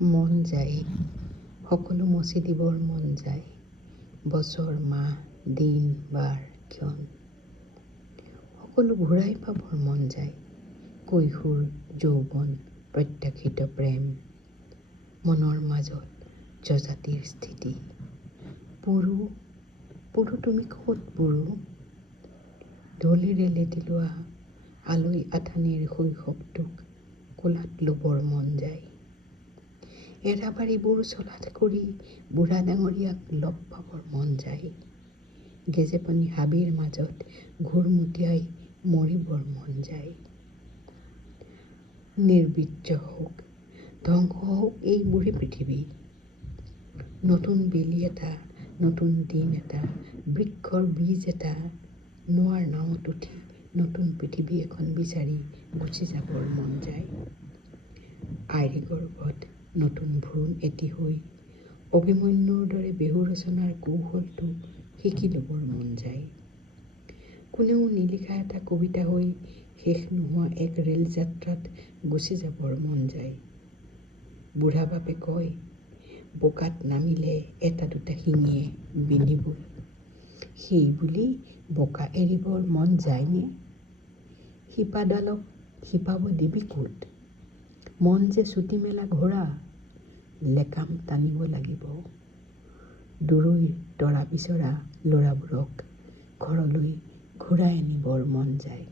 মন যায়, সকলো মচি দিবৰ মন যায়। বছৰ মাহ দিন বাৰ ক্ষণ সকলো ঘূৰাই পাবৰ মন যায়। কৈশোৰ যৌৱন প্ৰত্যাশিত প্ৰেম, মনৰ মাজত যযাতিৰ স্থিতি। পুৰু তুমি ক'ত পুৰু? ধূলিৰে লেটি লোৱা আলৈ আথানিৰ শৈশৱটোক কোলাত ল'বৰ মন যায়। এৰাবাৰিবোৰ চলাত কৰি বুঢ়া ডাঙৰীয়াক লগ পাবৰ মন যায়। গেজেপনি হাবিৰ মাজত ঘূৰমুটিয়াই মৰিবৰ মন যায়। নিৰ্বীৰ্য হওক, ধ্বংস হওক এই বুঢ়ী পৃথিৱী। নতুন বেলি এটা, নতুন দিন এটা, বৃক্ষৰ বীজ এটা, নোৱাৰ নাৱত উঠি নতুন পৃথিৱী এখন বিচাৰি গুচি যাবৰ মন যায়। আইৰ গৰ্ভত নতুন ভ্ৰূণ এটি হৈ অভিমন্যুৰ দৰে বেহু ৰচনাৰ কৌশলটো শিকি ল'বৰ মন যায়। কোনেও নিলিখা এটা কবিতা হৈ শেষ নোহোৱা এক ৰেল যাত্ৰাত গুচি যাবৰ মন যায়। বুঢ়া বাপে কয়, বোকাত নামিলে এটা দুটা শিঙিয়ে বিন্ধিবই। সেই বুলি বোকা এৰিবৰ মন যায়নে? শিপাডালক শিপাব দিবি ক'ত? মন যে চুটি মেলা ঘোঁৰা, লেকাম টানিব লাগিব। দূৰৈৰ তৰা বিচৰা ল'ৰাবোৰক ঘৰলৈ ঘূৰাই আনিবৰ মন যায়।